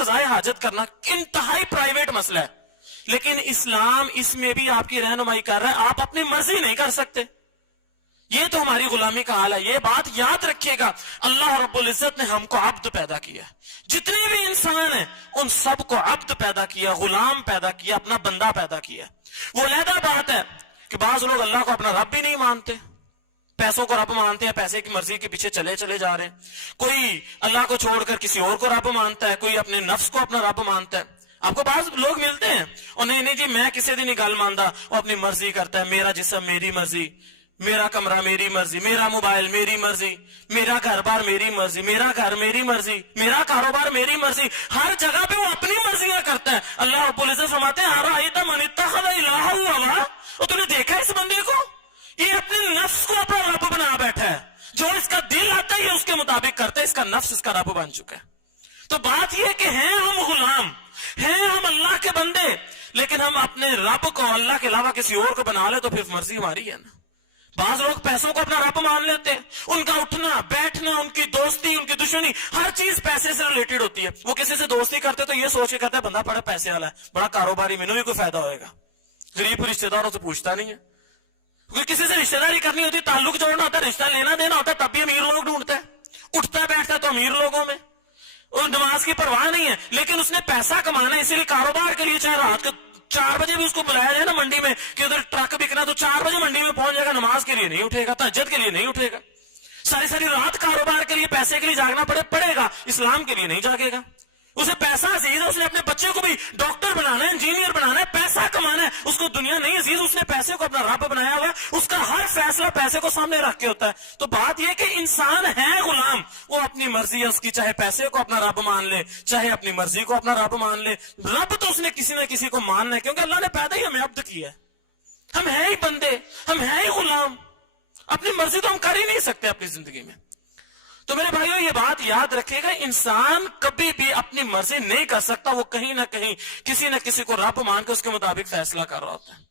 قضائے حاجت کرنا انتہائی پرائیویٹ مسئلہ ہے، لیکن اسلام اس میں بھی آپ کی رہنمائی کر رہا ہے. آپ اپنی مرضی نہیں کر سکتے. یہ تو ہماری غلامی کا حال ہے. یہ بات یاد رکھیے گا، اللہ رب العزت نے ہم کو عبد پیدا کیا ہے. جتنے بھی انسان ہیں ان سب کو عبد پیدا کیا، غلام پیدا کیا، اپنا بندہ پیدا کیا. وہ علیحدہ بات ہے کہ بعض لوگ اللہ کو اپنا رب بھی نہیں مانتے، پیسوں کو رب مانتے ہیں، پیسے کی مرضی کے پیچھے چلے جا رہے ہیں. کوئی اللہ کو چھوڑ کر کسی اور کو رب مانتا ہے، کوئی اپنے نفس کو اپنا رب مانتا ہے. آپ کو بعض لوگ ملتے ہیں اور نہیں جی میں کسی دن گل مانتا، وہ اپنی مرضی کرتا ہے، میرا جسم میری مرضی، میرا کمرہ میری مرضی، میرا موبائل میری مرضی، میرا گھر بار میری مرضی، میرا گھر میری مرضی، میرا کاروبار میری مرضی. ہر جگہ پہ وہ اپنی مرضیاں کرتا ہے. اللہ رب العزت فرماتے ہیں ارأیت من اتخذ الہہ ہوا، اور تو نے دیکھا اس بندے کو، یہ اپنے نفس کو اپنا رب بنا بیٹھا ہے. جو اس کا دل آتا ہے یہ اس کے مطابق کرتا ہے، اس کا نفس اس کا رب بن چکا ہے. تو بات یہ کہ ہیں ہم غلام، ہیں ہم اللہ کے بندے، لیکن ہم اپنے رب کو اللہ کے علاوہ کسی اور کو بنا لے تو پھر مرضی ہماری ہے نا. بعض لوگ پیسوں کو اپنا رب مان لیتے ہیں، ان کا اٹھنا بیٹھنا، ان کی دوستی، ان کی دشمنی، ہر چیز پیسے سے ریلیٹڈ ہوتی ہے. وہ کسی سے دوستی کرتے تو یہ سوچ کے کرتا ہے بندہ بڑا پیسے والا ہے، بڑا کاروباری، مینوں بھی کوئی فائدہ ہوئے گا. غریب رشتہ داروں سے پوچھتا نہیں ہے. کسی سے رشتہ داری کرنی ہوتی، تعلق جوڑنا ہوتا ہے، رشتہ لینا دینا ہوتا ہے، تب بھی امیر لوگ ڈھونڈتا ہے. اٹھتا بیٹھتا تو امیر لوگوں میں، اور نماز کی پرواہ نہیں ہے، لیکن اس نے پیسہ کمانا ہے، اسی لیے کاروبار کے لیے چاہے رات کے 4 بجے بھی اس کو بلایا جائے نا منڈی میں کہ ادھر ٹرک بکنا، تو 4 بجے منڈی میں پہنچ جائے گا. نماز کے لیے نہیں اٹھے گا، تہجد کے لیے نہیں اٹھے گا. ساری رات کاروبار کے لیے پیسے کے لیے جاگنا پڑے گا، اسلام کے لیے نہیں جاگے گا. اسے پیسہ عزیز ہے، اس نے اپنے بچے کو بھی ڈاکٹر بنانا ہے، انجینئر بنانا ہے، پیسہ کمانا ہے. اس کو دنیا نہیں عزیز، اس نے پیسے کو اپنا رب بنایا ہوا ہے. اس کا ہر فیصلہ پیسے کو سامنے رکھ کے ہوتا ہے. تو بات یہ کہ انسان ہے غلام، وہ اپنی مرضی ہے اس کی، چاہے پیسے کو اپنا رب مان لے، چاہے اپنی مرضی کو اپنا رب مان لے. رب تو اس نے کسی نہ کسی کو ماننا ہے، کیونکہ اللہ نے پیدا ہی ہمیں عبد کیا ہے. ہم ہیں ہی بندے، ہم ہیں ہی غلام. اپنی مرضی تو ہم کر ہی نہیں سکتے اپنی زندگی میں. تو میرے بھائیو یہ بات یاد رکھے گا، انسان کبھی بھی اپنی مرضی نہیں کر سکتا. وہ کہیں نہ کہیں کسی نہ کسی کو رب مان کے اس کے مطابق فیصلہ کر رہا ہوتا ہے.